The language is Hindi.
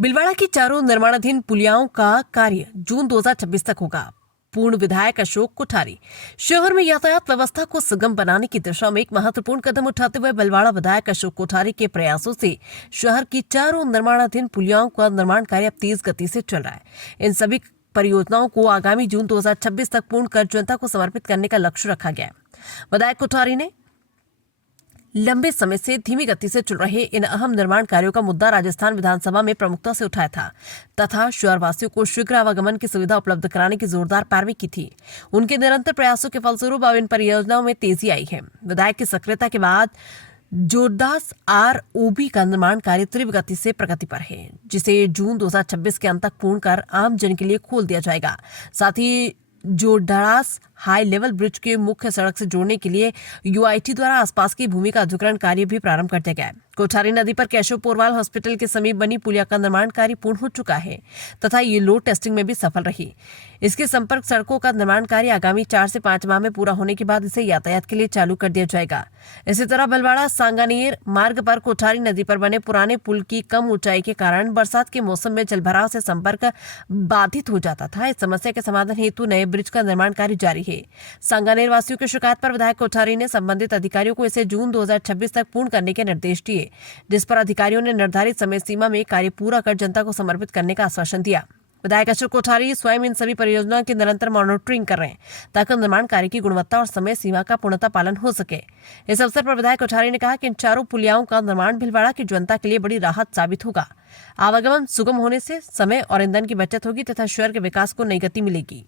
भीलवाड़ा की चारों निर्माणाधीन पुलियाओं का कार्य जून 2026 तक होगा। पूर्ण विधायक अशोक कोठारी शहर में यातायात व्यवस्था को सुगम बनाने की दिशा में एक महत्वपूर्ण कदम उठाते हुए भीलवाड़ा विधायक अशोक कोठारी के प्रयासों से शहर की चारों निर्माणाधीन पुलियाओं का निर्माण कार्य अब तेज गति से चल रहा है। इन सभी परियोजनाओं को आगामी जून 2026 तक पूर्ण कर जनता को समर्पित करने का लक्ष्य रखा गया है। विधायक कोठारी ने लंबे समय से धीमी गति से चल रहे इन अहम निर्माण कार्यों का मुद्दा राजस्थान विधानसभा में प्रमुखता से उठाया था तथा शहरवासियों को शीघ्र आवागमन की सुविधा उपलब्ध कराने की जोरदार पैरवी की थी। उनके निरंतर प्रयासों के फलस्वरूप अब इन परियोजनाओं में तेजी आई है। विधायक की सक्रियता के बाद जोरदास ROB का निर्माण कार्य तीव्र गति से प्रगति पर है, जिसे जून 2026 के अंत तक पूर्ण कर आम जन के लिए खोल दिया जाएगा। साथ ही जोरदास हाई लेवल ब्रिज के मुख्य सड़क से जोड़ने के लिए UIT द्वारा आसपास की भूमि का अधिग्रहण कार्य भी प्रारंभ कर दिया गया है। कोठारी नदी पर केशव पोरवाल हॉस्पिटल के समीप बनी पुलिया का निर्माण कार्य पूर्ण हो चुका है तथा ये लोड टेस्टिंग में भी सफल रही। इसके संपर्क सड़कों का निर्माण कार्य आगामी 4 से 5 माह में पूरा होने के बाद इसे यातायात के लिए चालू कर दिया जाएगा। इसी तरह भीलवाड़ा सांगानेर मार्ग पर कोठारी नदी पर बने पुराने पुल की कम ऊंचाई के कारण बरसात के मौसम में जलभराव से संपर्क बाधित हो जाता था। इस समस्या के समाधान हेतु नए ब्रिज का निर्माण कार्य जारी है। सांगानेर वासियों की शिकायत पर विधायक कोठारी ने संबंधित अधिकारियों को इसे जून 2026 तक पूर्ण करने के निर्देश दिए, जिस पर अधिकारियों ने निर्धारित समय सीमा में कार्य पूरा कर जनता को समर्पित करने का आश्वासन दिया। विधायक अशोक कोठारी स्वयं इन सभी परियोजनाओं की निरंतर मॉनिटरिंग कर रहे हैं ताकि निर्माण कार्य की गुणवत्ता और समय सीमा का पूर्णतः पालन हो सके। इस अवसर पर विधायक कोठारी ने कहा कि इन चारों पुलियाओं का निर्माण भीलवाड़ा की जनता के लिए बड़ी राहत साबित होगा। आवागमन सुगम होने से समय और ईंधन की बचत होगी तथा शहर के विकास को नई गति मिलेगी।